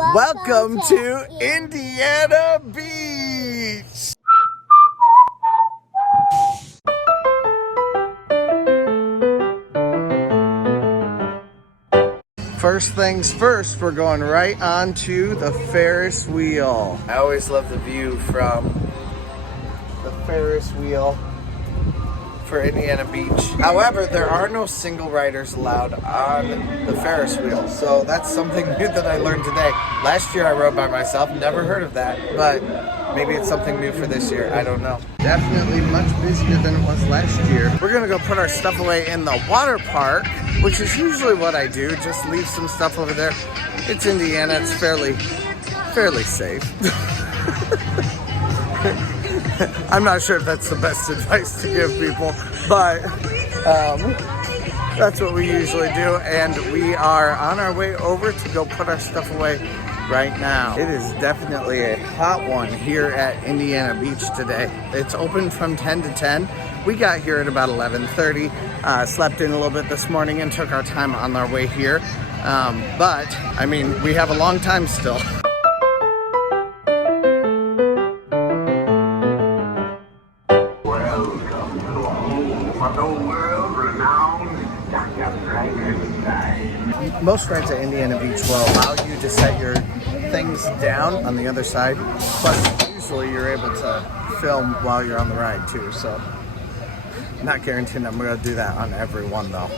Welcome to Indiana Beach. First things first, we're going right on to the Ferris Wheel. I always love the view from the Ferris Wheel for Indiana Beach. However, there are no single riders allowed on the Ferris Wheel, so that's something new that I learned today. Last year I rode by myself, never heard of that, but maybe it's something new for this year, I don't know. Definitely much busier than it was last year. We're gonna go put our stuff away in the water park, which is usually what I do, just leave some stuff over there. It's Indiana, it's fairly safe. I'm not sure if that's the best advice to give people, but that's what we usually do, and we are on our way over to go put our stuff away right now. It is definitely a hot one here at Indiana Beach today. It's open from 10 to 10. We got here at about 11:30, slept in a little bit this morning and took our time on our way here. But, I mean, we have a long time still. Most rides at Indiana Beach will allow you to set your things down on the other side. Plus, usually you're able to film while you're on the ride too. So, not guaranteeing I'm going to do that on every one though.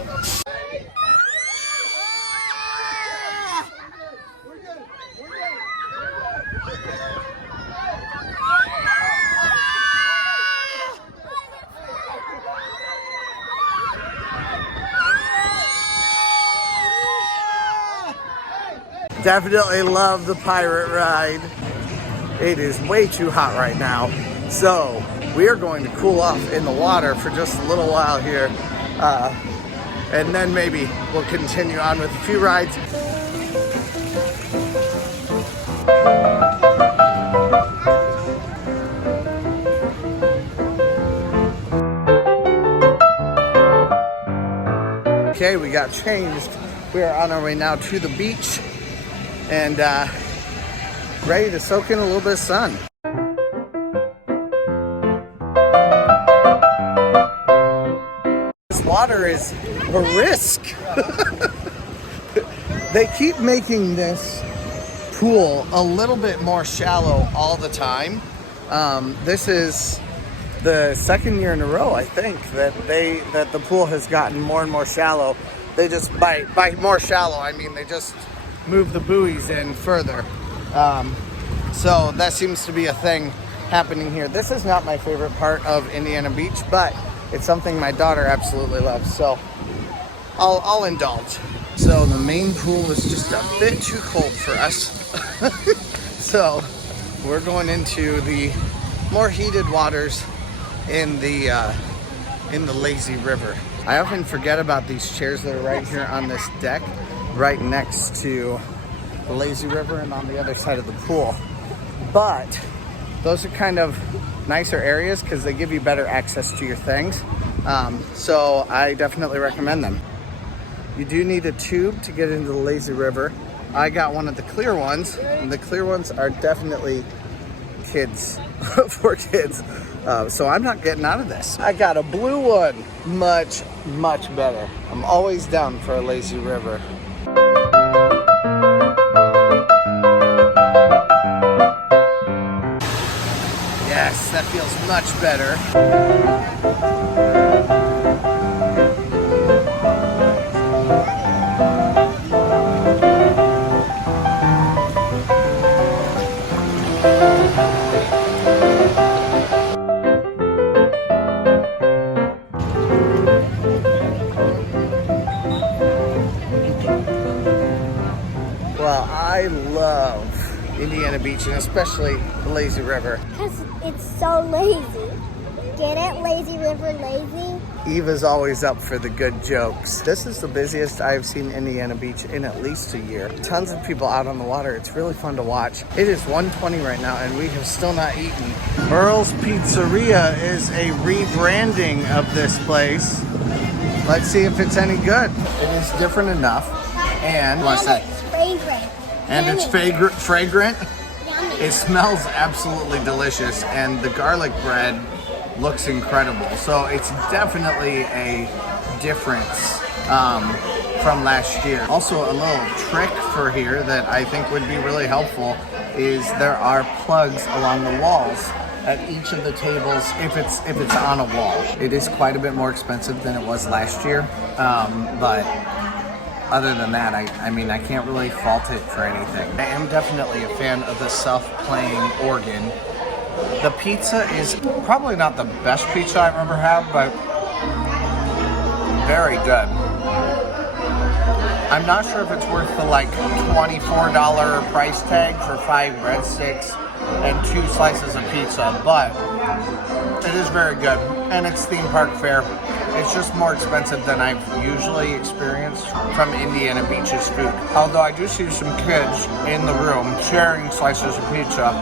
Definitely love the pirate ride. It is way too hot right now, so we are going to cool off in the water for just a little while here, and then maybe we'll continue on with a few rides. Okay, we got changed. We are on our way now to the beach and ready to soak in a little bit of sun. This water is a risk. They keep making this pool a little bit more shallow all the time. This is the second year in a row, I think, that the pool has gotten more and more shallow. They just, by more shallow, I mean they just move the buoys in further. So that seems to be a thing happening here. This is not my favorite part of Indiana Beach, but it's something my daughter absolutely loves, so I'll indulge. So the main pool was just a bit too cold for us. So we're going into the more heated waters in the lazy river. I often forget about these chairs that are right here on this deck, right next to the lazy river and on the other side of the pool. But those are kind of nicer areas because they give you better access to your things. So I definitely recommend them. You do need a tube to get into the lazy river. I got one of the clear ones, and the clear ones are definitely kids, for kids. So I'm not getting out of this. I got a blue one, much better. I'm always down for a lazy river. Yes, that feels much better. Well, I love Indiana Beach, and especially the lazy river. Because it's so lazy. Get it? Lazy river, lazy? Eva's always up for the good jokes. This is the busiest I've seen Indiana Beach in at least a year. Tons of people out on the water. It's really fun to watch. It is 1:20 right now, and we have still not eaten. Earl's Pizzeria is a rebranding of this place. Let's see if it's any good. It is different enough. And what's that? Spray. and it's fragrant. Yummy. It smells absolutely delicious, and the garlic bread looks incredible. So it's definitely a difference from last year. Also, a little trick for here that I think would be really helpful is there are plugs along the walls at each of the tables if it's on a wall. It is quite a bit more expensive than it was last year, but other than that, I mean, I can't really fault it for anything. I am definitely a fan of the self-playing organ. The pizza is probably not the best pizza I've ever had, but very good. I'm not sure if it's worth the like $24 price tag for 5 breadsticks and 2 slices of pizza, but it is very good, and it's theme park fare. It's just more expensive than I've usually experienced from Indiana Beach's food. Although I do see some kids in the room sharing slices of pizza.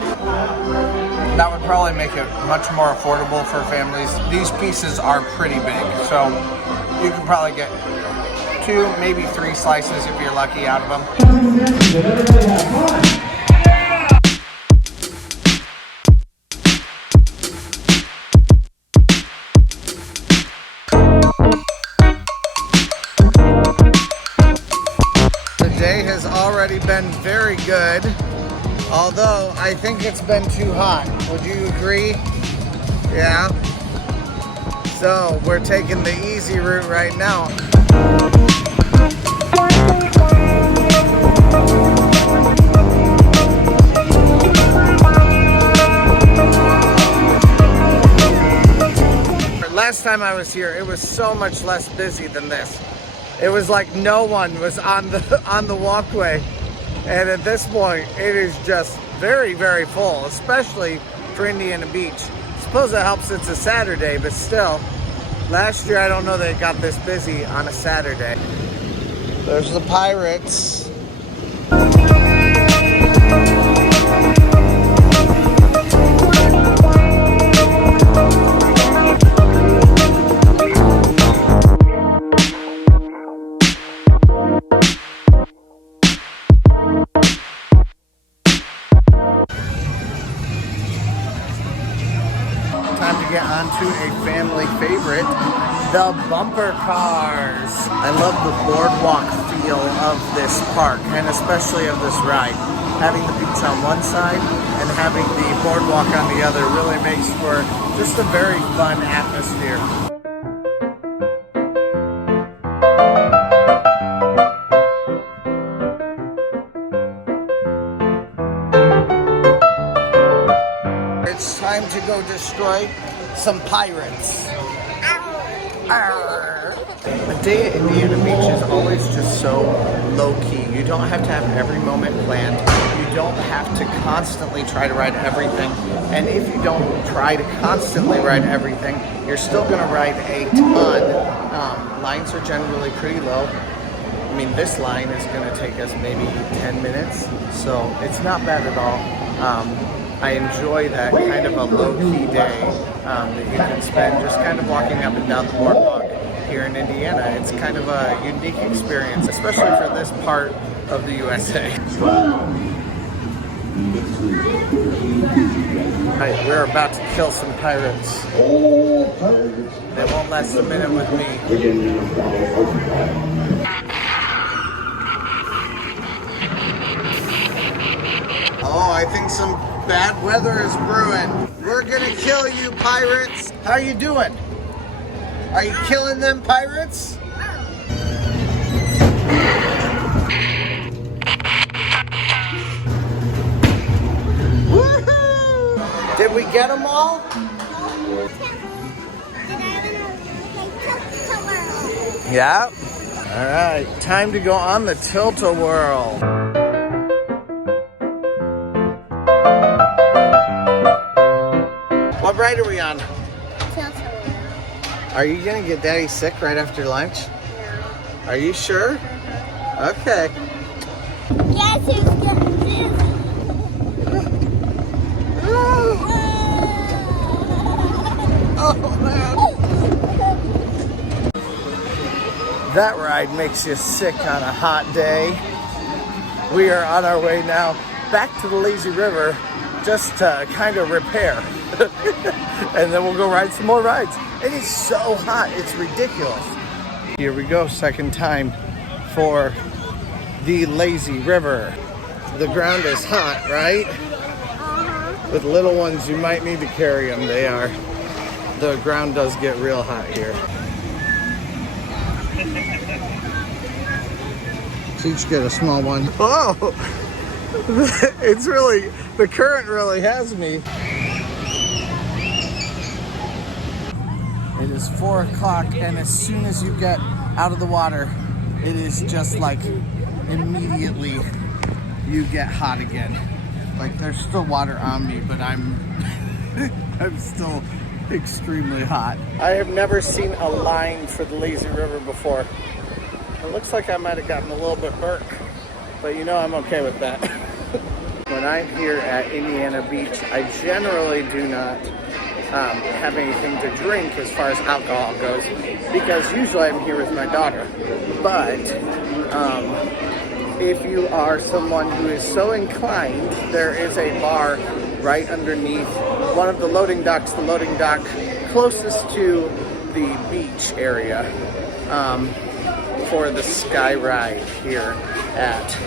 That would probably make it much more affordable for families. These pieces are pretty big, so you could probably get 2, maybe 3 slices if you're lucky out of them. Has already been very good, although I think it's been too hot. Would you agree? Yeah. So we're taking the easy route right now. Last time I was here, it was so much less busy than this. It was like no one was on the walkway, and at this point it is just very, very full, especially for Indiana Beach. I suppose it helps it's a Saturday, but still, last year I don't know that it got this busy on a Saturday. There's the pirates. Time to get on to a family favorite, the bumper cars. I love the boardwalk feel of this park, and especially of this ride. Having the beach on one side and having the boardwalk on the other really makes for just a very fun atmosphere. It's time to go destroy some pirates. Arr. A day at Indiana Beach is always just so low-key. You don't have to have every moment planned. You don't have to constantly try to ride everything. And if you don't try to constantly ride everything, you're still going to ride a ton. Lines are generally pretty low. I mean, this line is going to take us maybe 10 minutes, so it's not bad at all. I enjoy that kind of a low-key day that you can spend just kind of walking up and down the boardwalk here in Indiana. It's kind of a unique experience, especially for this part of the USA. Alright, we're about to kill some pirates. They won't last a minute with me. Oh, I think some bad weather is brewing. We're gonna kill you, pirates. How you doing? Are you killing them pirates? Woohoo! Did we get them all? Yeah. All right, time to go on the Tilt-a-Whirl. What ride are we on? Tilt-a-Whirl. Are you gonna get Daddy sick right after lunch? No. Are you sure? Okay. Guess who's gonna do? Oh man. That ride makes you sick on a hot day. We are on our way now back to the lazy river just to kind of repair. And then we'll go ride some more rides. It is so hot, it's ridiculous. Here we go, second time for the lazy river. The ground is hot, right? With little ones, you might need to carry them. The ground does get real hot here. So each get a small one. Whoa! It's really, the current really has me. It is 4 o'clock, and as soon as you get out of the water, it is just like immediately you get hot again. Like there's still water on me, but I'm still extremely hot. I have never seen a line for the lazy river before. It looks like I might have gotten a little bit burnt, but you know I'm okay with that. When I'm here at Indiana Beach, I generally do not have anything to drink as far as alcohol goes, because usually I'm here with my daughter. But if you are someone who is so inclined, there is a bar right underneath one of the loading docks, the loading dock closest to the beach area, for the Skyride here at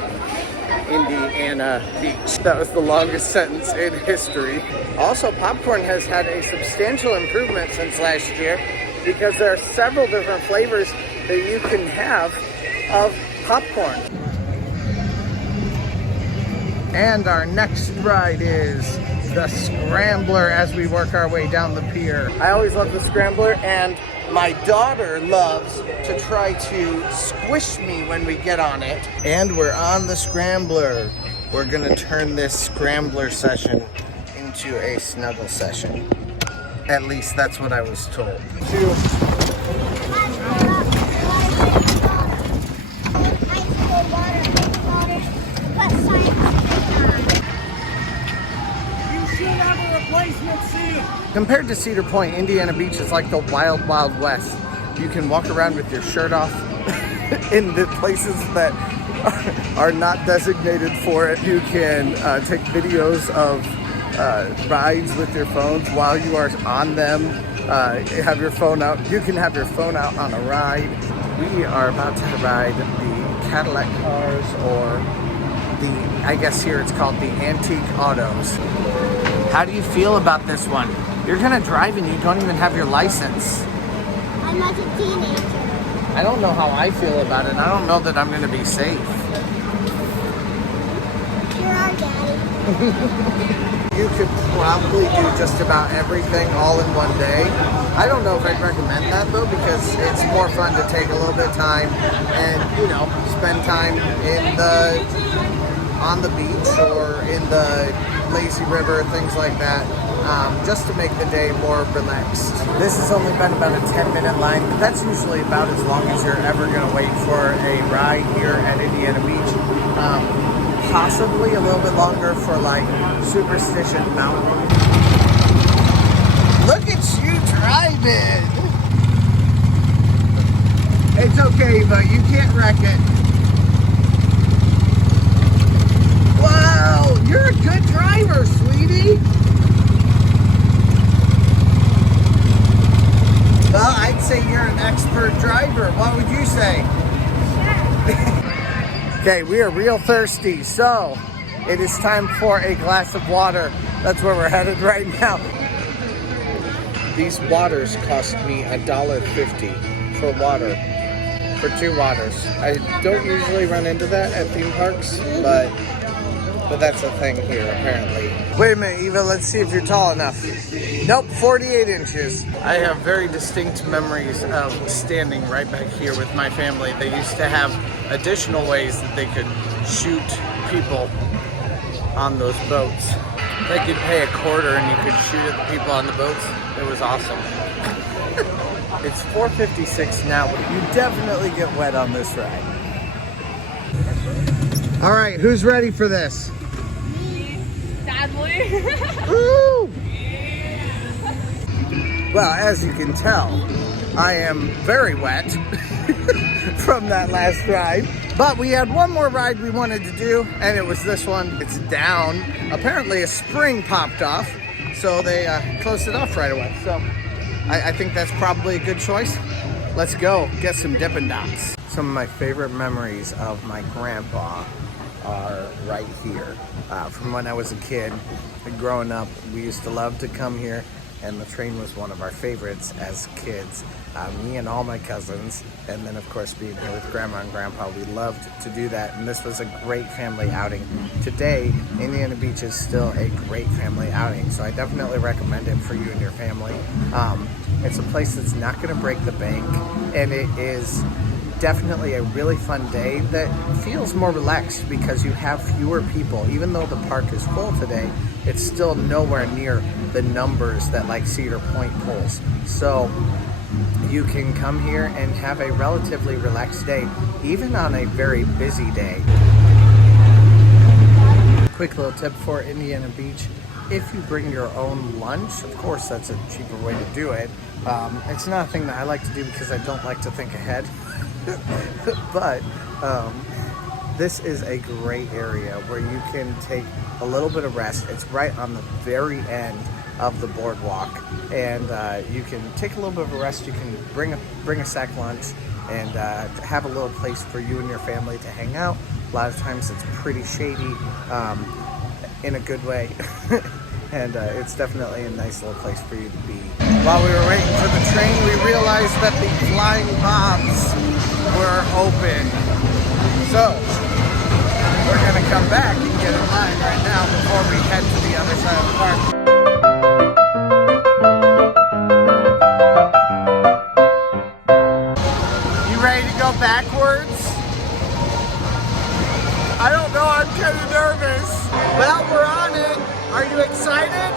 Indiana Beach. That was the longest sentence in history. Also, popcorn has had a substantial improvement since last year, because there are several different flavors that you can have of popcorn. And our next ride is the Scrambler as we work our way down the pier. I always love the Scrambler, and my daughter loves to try to squish me when we get on it. And we're on the Scrambler. We're gonna turn this Scrambler session into a snuggle session. At least that's what I was told. Compared to Cedar Point, Indiana Beach is like the wild, wild west. You can walk around with your shirt off in the places that are not designated for it. You can take videos of rides with your phones while you are on them. Have your phone out. You can have your phone out on a ride. We are about to ride the Cadillac cars, or I guess here it's called the antique autos. How do you feel about this one? You're gonna drive and you don't even have your license. I'm not a teenager. I don't know how I feel about it. I don't know that I'm gonna be safe. You're our daddy. You could probably do just about everything all in one day. I don't know if I'd recommend that though, because it's more fun to take a little bit of time and, you know, spend time on the beach or in the lazy river, things like that, just to make the day more relaxed. This has only been about a 10-minute line, but that's usually about as long as you're ever going to wait for a ride here at Indiana Beach. Possibly a little bit longer for like Superstition Mountain. Look at you driving! It's okay, but you can't wreck it. Wow, you're a good driver, sweetie. Well, I'd say you're an expert driver. What would you say? Okay, we are real thirsty, so it is time for a glass of water. That's where we're headed right now. These waters cost me $1.50 for water, for 2 waters. I don't usually run into that at theme parks, but that's a thing here, apparently. Wait a minute, Eva, let's see if you're tall enough. Nope, 48 inches. I have very distinct memories of standing right back here with my family. They used to have additional ways that they could shoot people on those boats. They could pay a quarter and you could shoot at the people on the boats. It was awesome. It's 4:56 now, but you definitely get wet on this ride. All right, who's ready for this? Sadly. Woo! Well, as you can tell, I am very wet from that last ride. But we had one more ride we wanted to do, and it was this one. It's down. Apparently a spring popped off, so they closed it off right away. So I think that's probably a good choice. Let's go get some Dippin' Dots. Some of my favorite memories of my grandpa are right here. From when I was a kid, growing up, we used to love to come here, and the train was one of our favorites as kids. Me and all my cousins, and then of course being here with Grandma and Grandpa, we loved to do that, and this was a great family outing. Today, Indiana Beach is still a great family outing, so I definitely recommend it for you and your family. It's a place that's not going to break the bank, and it is definitely a really fun day that feels more relaxed because you have fewer people. Even though the park is full today, it's still nowhere near the numbers that like Cedar Point pulls. So you can come here and have a relatively relaxed day, even on a very busy day. Quick little tip for Indiana Beach: if you bring your own lunch, of course that's a cheaper way to do it. It's not a thing that I like to do because I don't like to think ahead. But this is a great area where you can take a little bit of rest. It's right on the very end of the boardwalk, and you can take a little bit of a rest. You can bring a sack lunch and have a little place for you and your family to hang out. A lot of times it's pretty shady in a good way. And it's definitely a nice little place for you to be. While we were waiting for the train, we realized that the Flying Bobs were open. So we're gonna come back and get in line right now before we head to the other side of the park. You ready to go backwards? I don't know, I'm kind of nervous. Well, we're on it. Are you excited?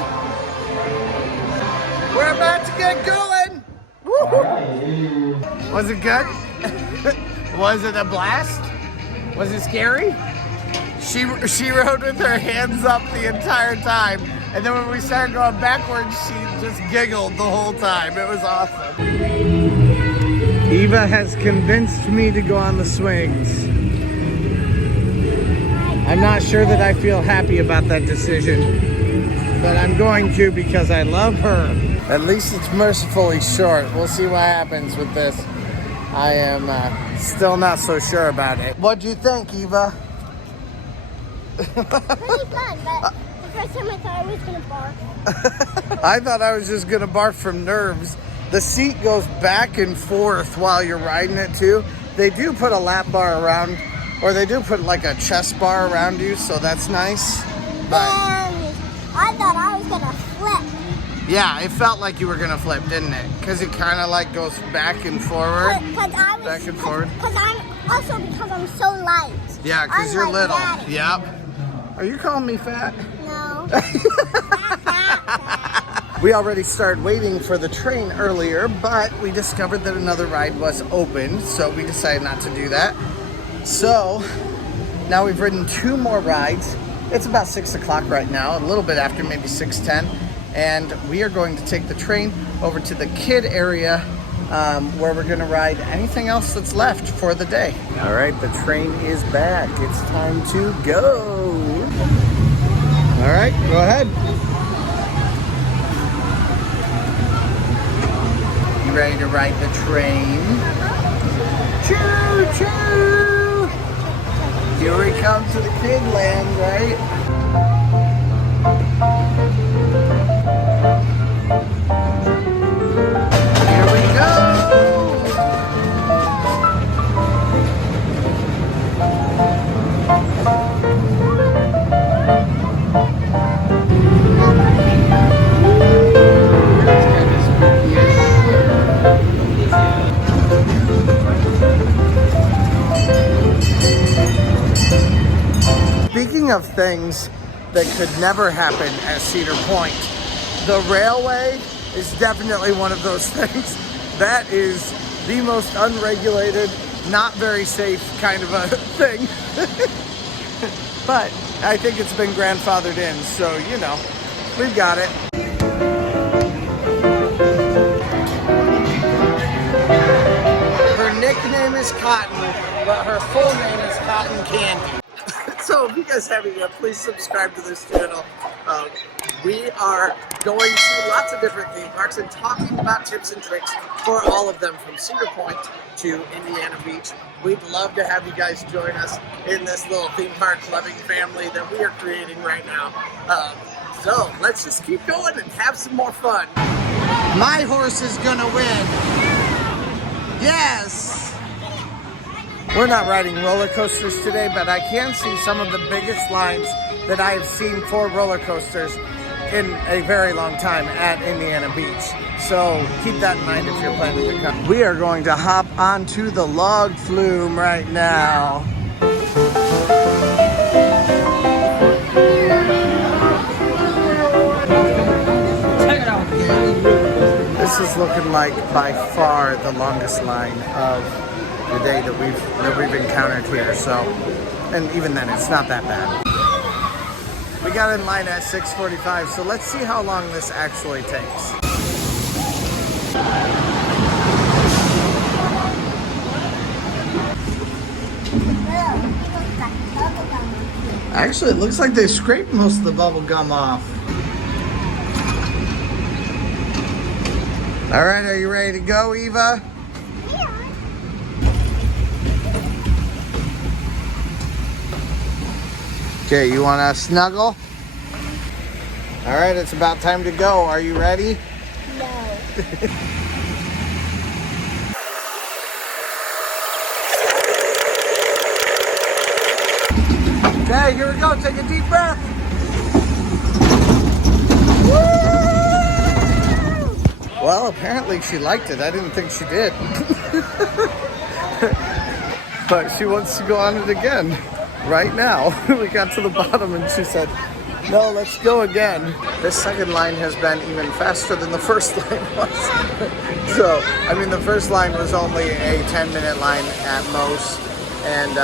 We're about to get going. Woo-hoo. Was it good? Was it a blast? Was it scary? She rode with her hands up the entire time, and then when we started going backwards, she just giggled the whole time. It was awesome. Eva has convinced me to go on the swings. I'm not sure that I feel happy about that decision, but I'm going to because I love her. At least it's mercifully short. We'll see what happens with this. I am still not so sure about it. What do you think, Eva? Really fun, but the first time I thought I was gonna bark. I thought I was just gonna bark from nerves. The seat goes back and forth while you're riding it too. They do put a lap bar around, or they do put like a chest bar around you, so that's nice. But I thought I was gonna flip. yeah, it felt like you were gonna flip, didn't it? Because it kind of like goes back and forward. Back and forward. Because I'm so light. Yeah, because you're little. Daddy. Yep. Are you calling me fat? No. We already started waiting for the train earlier, but we discovered that another ride was open, so we decided not to do that. So now we've ridden 2 more rides. It's about 6 o'clock right now, a little bit after, maybe 6:10. And we are going to take the train over to the kid area where we're gonna ride anything else that's left for the day. All right, the train is back. It's time to go. All right, go ahead. You ready to ride the train? Choo choo! Here we come to the kid land, right? Speaking of things that could never happen at Cedar Point, the railway is definitely one of those things. That is the most unregulated, not very safe kind of a thing. But I think it's been grandfathered in, so you know, we've got it. is Cotton, but her full name is Cotton Candy. So if you guys haven't yet, please subscribe to this channel. We are going to lots of different theme parks and talking about tips and tricks for all of them, from Cedar Point to Indiana Beach. We'd love to have you guys join us in this little theme park loving family that we are creating right now. So let's just keep going and have some more fun. My horse is gonna win. Yes! We're not riding roller coasters today, but I can see some of the biggest lines that I have seen for roller coasters in a very long time at Indiana Beach. So keep that in mind if you're planning to come. We are going to hop onto the Log Flume right now. Check it out. This is looking like by far the longest line of the day that we've encountered here. So, and even then, it's not that bad. We got in line at 6:45, so let's see how long this actually takes. Actually, it looks like they scraped most of the bubble gum off. All right, are you ready to go, Eva? Okay, you want to snuggle? All right, it's about time to go. Are you ready? No. Okay, here we go. Take a deep breath. Woo! Well, apparently she liked it. I didn't think she did. But she wants to go on it again. Right now. We got to the bottom and she said, no, let's go again. This second line has been even faster than the first line was. So, I mean, the first line was only a 10-minute line at most. And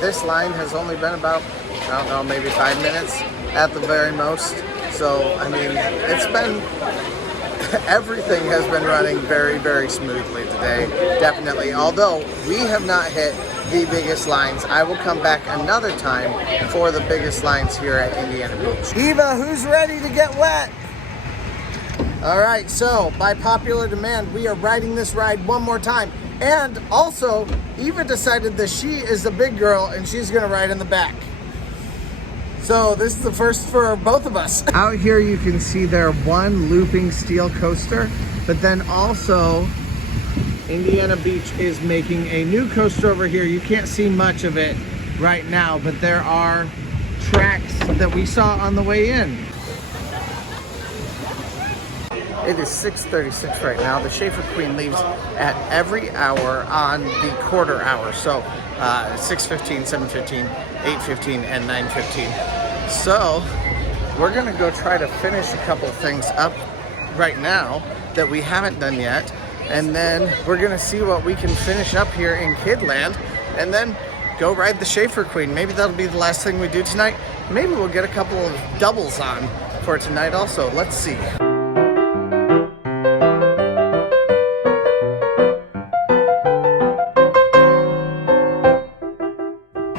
this line has only been about, I don't know, maybe 5 minutes at the very most. So, I mean, it's been, everything has been running very, very smoothly today. Definitely. Although we have not hit the biggest lines. I will come back another time for the biggest lines here at Indiana Beach. Eva, who's ready to get wet? All right, so by popular demand, we are riding this ride one more time. And also, Eva decided that she is the big girl and she's gonna ride in the back. So this is the first for both of us. Out here you can see their one looping steel coaster, but then also Indiana Beach is making a new coaster over here. You can't see much of it right now, but there are tracks that we saw on the way in. It is 6:36 right now. The Shafer Queen leaves at every hour on the quarter hour. So 6:15, 7:15, 8:15, and 9:15. So we're gonna go try to finish a couple things up right now that we haven't done yet. And then we're gonna see what we can finish up here in Kidland and then go ride the Shafer Queen. Maybe that'll be the last thing we do tonight. Maybe we'll get a couple of doubles on for tonight also. Let's see.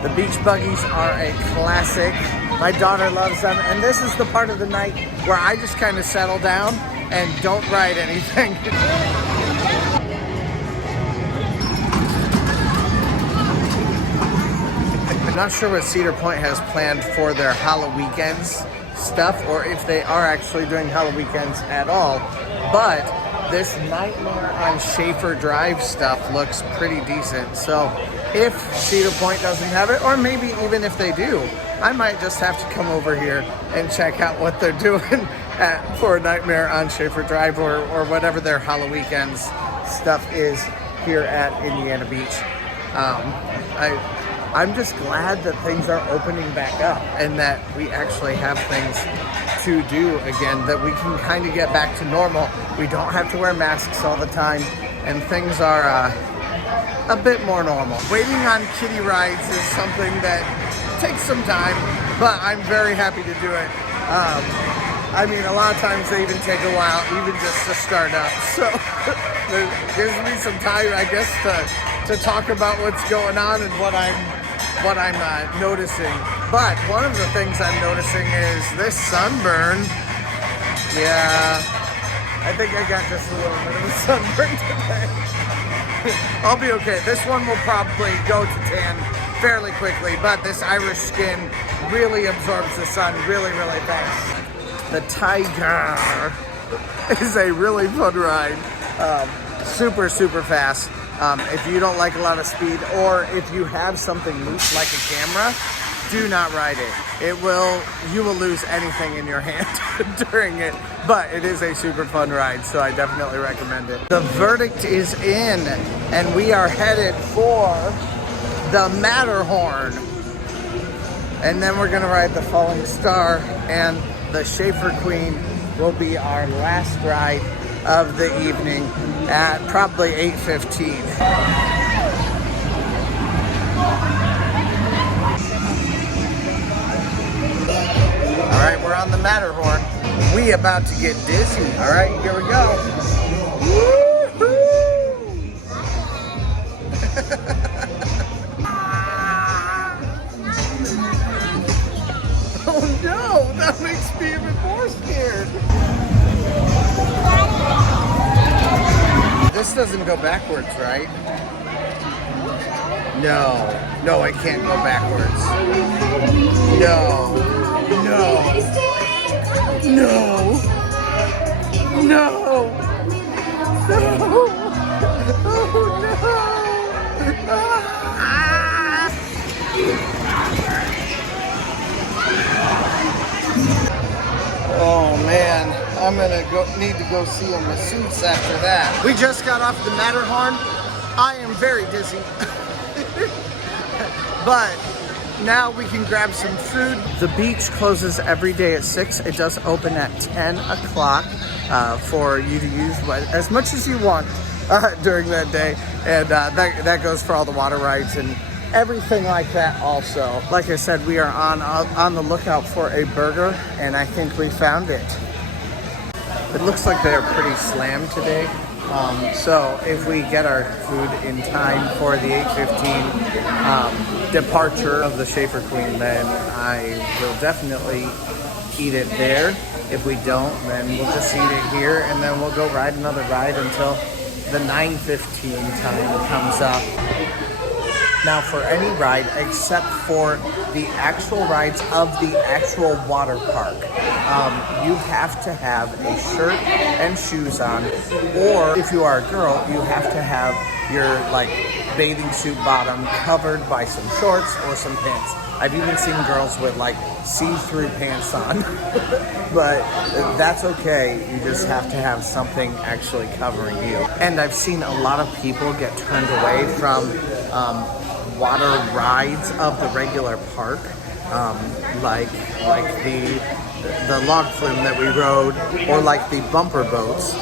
The beach buggies are a classic. My daughter loves them, and this is the part of the night where I just kind of settle down and don't ride anything. I'm not sure what Cedar Point has planned for their Halloweekends stuff, or if they are actually doing Halloweekends at all, but this Nightmare on Shafer Drive stuff looks pretty decent. So if Cedar Point doesn't have it, or maybe even if they do, I might just have to come over here and check out what they're doing for Nightmare on Shafer Drive, or whatever their Halloweekends stuff is here at Indiana Beach. I'm just glad that things are opening back up and that we actually have things to do again, that we can kind of get back to normal. We don't have to wear masks all the time, and things are a bit more normal. Waiting on kiddie rides is something that takes some time, but I'm very happy to do it. I mean, a lot of times they even take a while, even just to start up. So it gives me some time, I guess, to talk about what's going on and what I'm noticing. But one of the things I'm noticing is this sunburn. Yeah, I think I got just a little bit of a sunburn today. I'll be okay. This one will probably go to tan fairly quickly, but this Irish skin really absorbs the sun really, really fast. The Tiger is a really fun ride. Super, super fast. If you don't like a lot of speed, or if you have something loose like a camera, do not ride it. You will lose anything in your hand during it, but it is a super fun ride, so I definitely recommend it. The verdict is in, and we are headed for the Matterhorn. And then we're gonna ride the Falling Star, and the Shafer Queen will be our last ride of the evening at probably 8:15. All right, we're on the Matterhorn. We about to get dizzy. All right, here we go. Woo-hoo! Oh no, that makes me even more scared. This doesn't go backwards, right? No, I can't go backwards. No. Oh man, I'm gonna need to go see a masseuse after that. We just got off the Matterhorn. I am very dizzy. But now we can grab some food. The beach closes every day at 6. It does open at 10 o'clock for you to use as much as you want during that day. And that goes for all the water rides and everything like that also. Like I said, we are on the lookout for a burger, and I think we found it. It looks like they're pretty slammed today. So if we get our food in time for the 8:15 departure of the Shafer Queen, then I will definitely eat it there. If we don't, then we'll just eat it here, and then we'll go ride another ride until the 9:15 time comes up. Now, for any ride except for the actual rides of the actual water park, you have to have a shirt and shoes on, or if you are a girl, you have to have your bathing suit bottom covered by some shorts or some pants. I've even seen girls with see-through pants on, but that's okay. You just have to have something actually covering you. And I've seen a lot of people get turned away from water rides of the regular park, like the Log Flume that we rode, or like the bumper boats,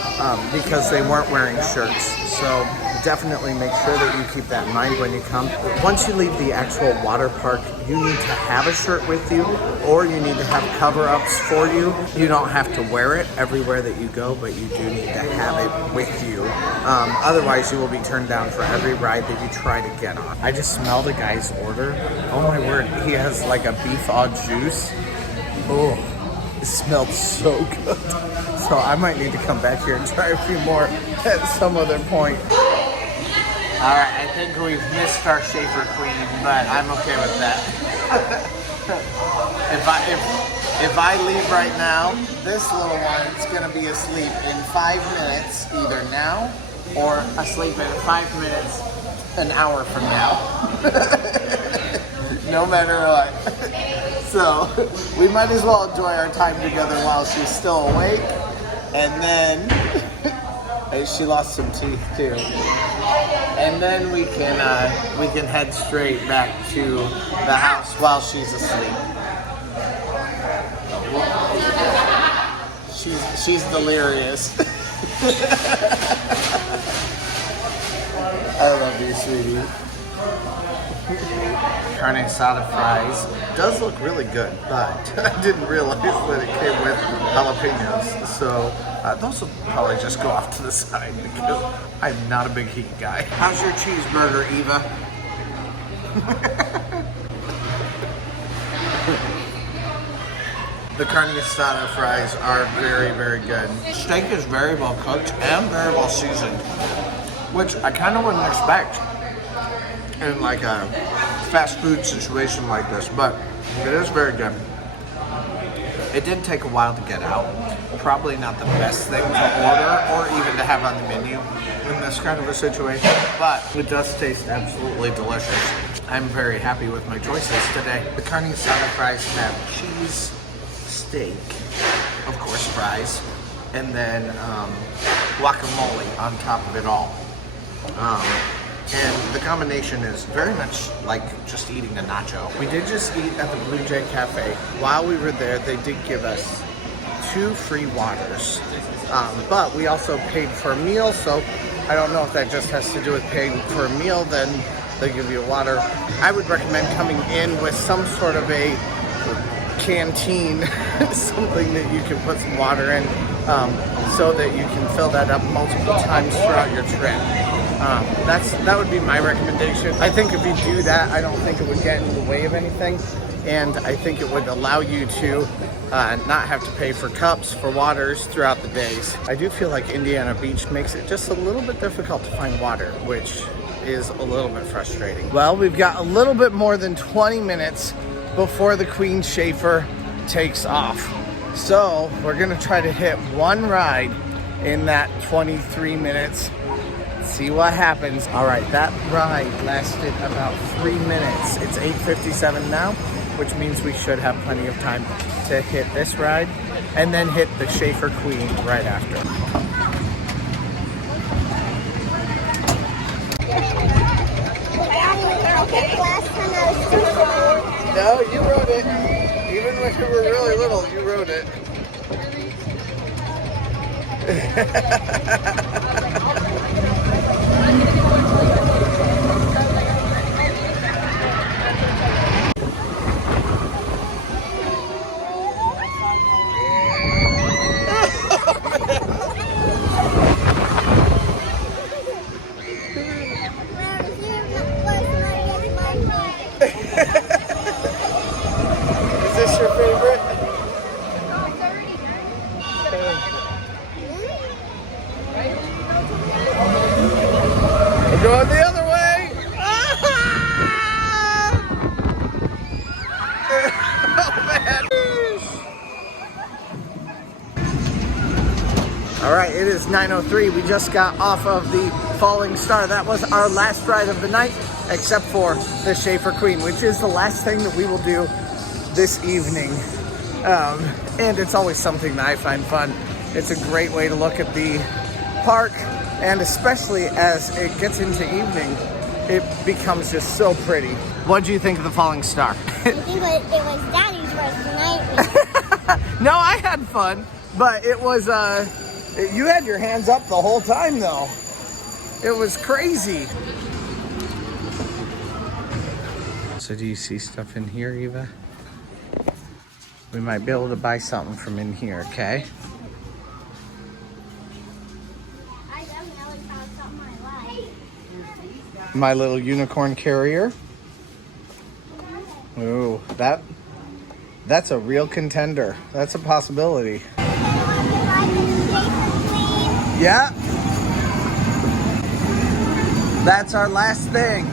because they weren't wearing shirts. So definitely make sure that you keep that in mind when you come. Once you leave the actual water park, you need to have a shirt with you, or you need to have cover-ups for you. You don't have to wear it everywhere that you go, but you do need to have it with you. Otherwise, you will be turned down for every ride that you try to get on. I just smell the guy's order. Oh my word, he has a beef au jus. Oh, it smelled so good. So I might need to come back here and try a few more at some other point. All right, I think we've missed our Shafer Queen, but I'm okay with that. If I leave right now, this little one's gonna be asleep in 5 minutes, either now or asleep in 5 minutes, an hour from now. No matter what. So we might as well enjoy our time together while she's still awake, and then she lost some teeth too. And then we can head straight back to the house while she's asleep. She's delirious. I love you, sweetie. Carne asada fries does look really good, but I didn't realize that it came with jalapenos. So those will probably just go off to the side because I'm not a big heat guy. How's your cheeseburger, Eva? The carne asada fries are very, very good. Steak is very well cooked and very well seasoned, which I kind of wouldn't expect in like a fast food situation like this, but it is very good. It did take a while to get out. Probably not the best thing to order or even to have on the menu in this kind of a situation, but it does taste absolutely delicious. I'm very happy with my choices today. The carne asada fries have cheese, steak, of course fries, and then guacamole on top of it all. And the combination is very much like just eating a nacho. We did just eat at the Blue Jay Cafe. While we were there, they did give us 2 free waters. But we also paid for a meal, so I don't know if that just has to do with paying for a meal, then they give you a water. I would recommend coming in with some sort of a canteen, something that you can put some water in, so that you can fill that up multiple times throughout your trip. That would be my recommendation. I think if you do that, I don't think it would get in the way of anything, and I think it would allow you to not have to pay for cups, for waters throughout the days. I do feel like Indiana Beach makes it just a little bit difficult to find water, which is a little bit frustrating. Well, we've got a little bit more than 20 minutes before the Queen Shafer takes off. So we're gonna try to hit one ride in that 23 minutes. See what happens. All right, that ride lasted about 3 minutes. It's 8:57 now, which means we should have plenty of time to hit this ride and then hit the Shafer Queen right after. No, you rode it. Even when you were really little, you rode it. Is this your favorite? We're going the other way. Oh man. All right, it is 9:03. We just got off of the Falling Star. That was our last ride of the night, except for the Shafer Queen, which is the last thing that we will do this evening. And it's always something that I find fun. It's a great way to look at the park, and especially as it gets into evening, it becomes just so pretty. What do you think of the Falling Star? I think it was Daddy's worst nightmare. No, I had fun, but it was, you had your hands up the whole time though. It was crazy. So do you see stuff in here, Eva? We might be able to buy something from in here, okay? I definitely found something I like. My little unicorn carrier. Ooh, that's a real contender. That's a possibility. Yeah. That's our last thing.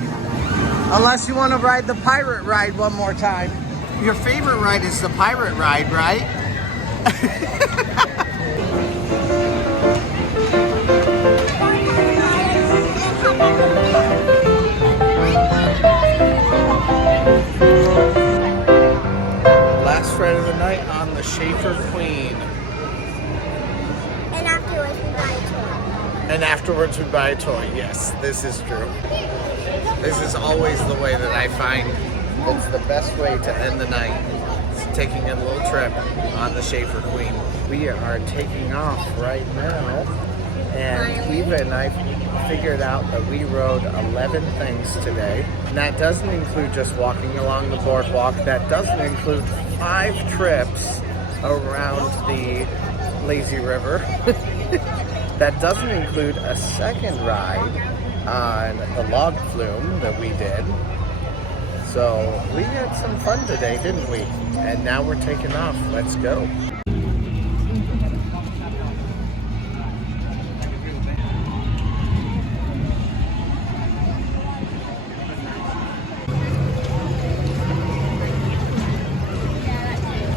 Unless you want to ride the pirate ride one more time. Your favorite ride is the pirate ride, right? Last ride of the night on the Shafer Queen. And afterwards we buy a toy. And afterwards we buy a toy. Yes, this is true. This is always the way that I find it's the best way to end the night. It's taking a little trip on the Shafer Queen. We are taking off right now. And Eva and I figured out that we rode 11 things today. And that doesn't include just walking along the boardwalk. That doesn't include 5 trips around the lazy river. That doesn't include a second ride on the Log Flume that we did. So we had some fun today, didn't we? And now we're taking off. Let's go.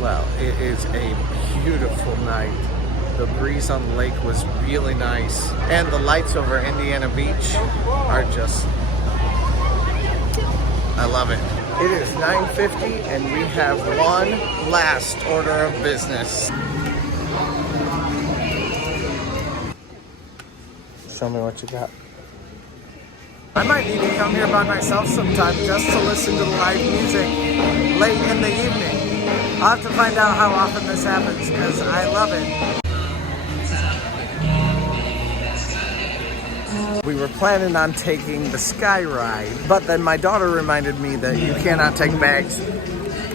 Well, it is a beautiful night. The breeze on the lake was really nice. And the lights over Indiana Beach are just, I love it. It is 9:50 and we have one last order of business. Show me what you got. I might need to come here by myself sometime just to listen to the live music late in the evening. I'll have to find out how often this happens because I love it. We were planning on taking the Skyride, but then my daughter reminded me that you cannot take bags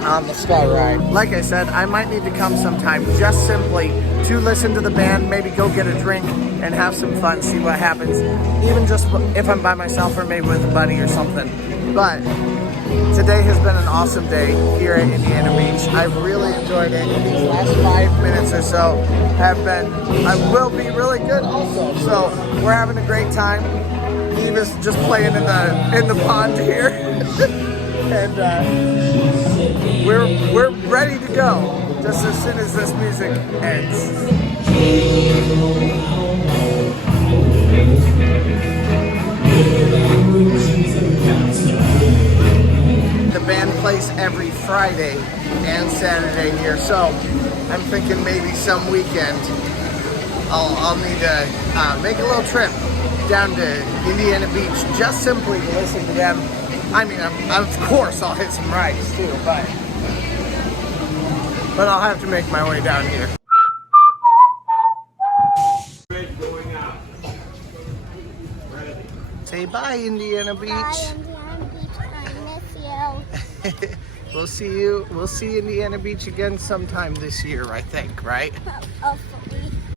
on the Skyride. Like I said, I might need to come sometime just simply to listen to the band, maybe go get a drink and have some fun, see what happens, even just if I'm by myself or maybe with a buddy or something. But today has been an awesome day here at Indiana Beach. I've really enjoyed it. These last 5 minutes or so will be really good also. So we're having a great time. Eve is just playing in the pond here. And we're ready to go just as soon as this music ends. The band plays every Friday and Saturday here, so I'm thinking maybe some weekend I'll need to make a little trip down to Indiana Beach just simply to listen to them. I mean, of course I'll hit some rides too, but I'll have to make my way down here. Say bye, Indiana Beach. Bye, Indiana Beach. I miss you. We'll see Indiana Beach again sometime this year, I think, right? Of